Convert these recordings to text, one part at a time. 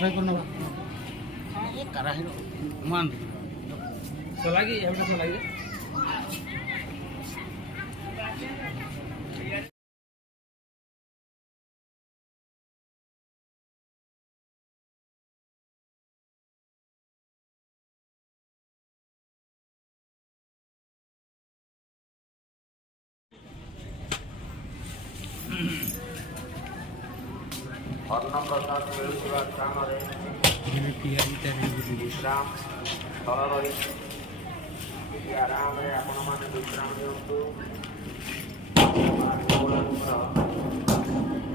Saya pernah karahin man. Selagi, ya udah selagi. ଅନ୍ନପ୍ରସାଦ ମିଳୁଥିବା ସ୍ଥାନରେ ବିଶ୍ରାମ ସ୍ଥଳ ରହିଛି। ଏଠି ଆରାମରେ ଆପଣମାନେ ବିଶ୍ରାମ ନିଅନ୍ତୁ।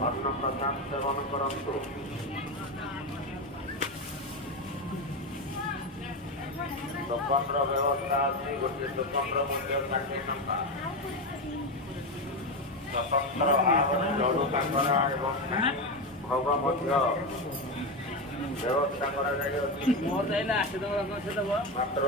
ଅନ୍ନପ୍ରସାଦ ସେବନ କରନ୍ତୁ। ଟୋକନର ବ୍ୟବସ୍ଥା ଅଛି। ଗୋଟିଏ ଟୋକନର ମୂଲ୍ୟ 60 ଟଙ୍କା। ସ୍ୱତନ୍ତ୍ର ଭାବରେ ଲଡୁ କାକରା ଏବଂ ଭୋଗ ମଧ୍ୟ ବ୍ୟବସ୍ଥା କରାଯାଇଅଛି। ମାତ୍ର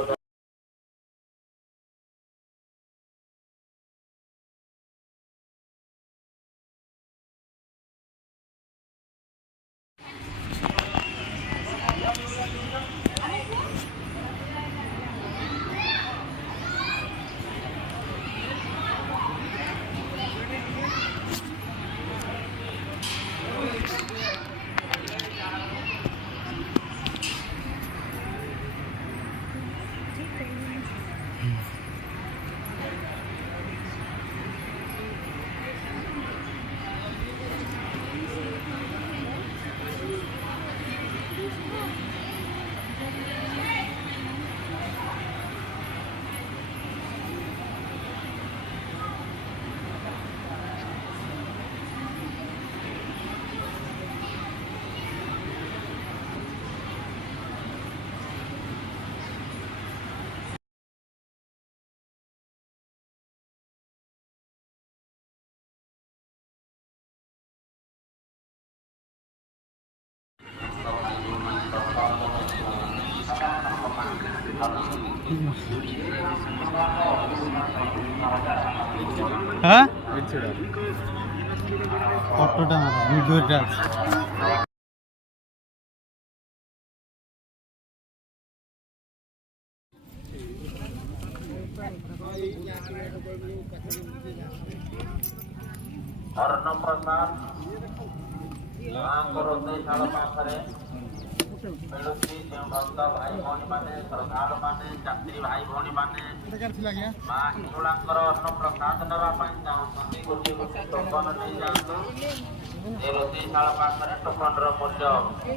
হ্যাঁ ফটোটা ভিডিওটা আছে। ଅନ୍ନପ୍ରସାଦ ମାଙ୍କର ରୋଷେଇଶାଳ ପାଖରେ ମିଳୁଛି। ଯେଉଁ ଭକ୍ତ ଭାଇ ଭଉଣୀମାନେ, ଶ୍ରଦ୍ଧାଳୁମାନେ, ଯାତ୍ରୀ ଭାଇ ଭଉଣୀମାନେ ମା ହିଙ୍ଗୁଳାଙ୍କର ଅନ୍ନପ୍ରସାଦ ନେବା ପାଇଁ ଚାହୁଁଛନ୍ତି, ଗୋଟିଏ ଗୋଟିଏ ଟୋକନ ନେଇଯାଆନ୍ତୁ। ଏ ରୋଷେଇଶାଳ ପାଖରେ ଟୋକନର ମୂଲ୍ୟ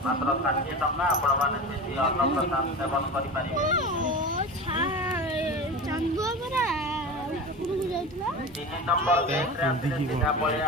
ମାତ୍ର 60 ଟଙ୍କା। ଆପଣମାନେ ସେଠି ଅନ୍ନପ୍ରସାଦ ସେବନ କରିପାରିବେ। 3 ନମ୍ବର ଗେଟ୍ରେ ଆସିଲେ ସିଧା ପଳେଇ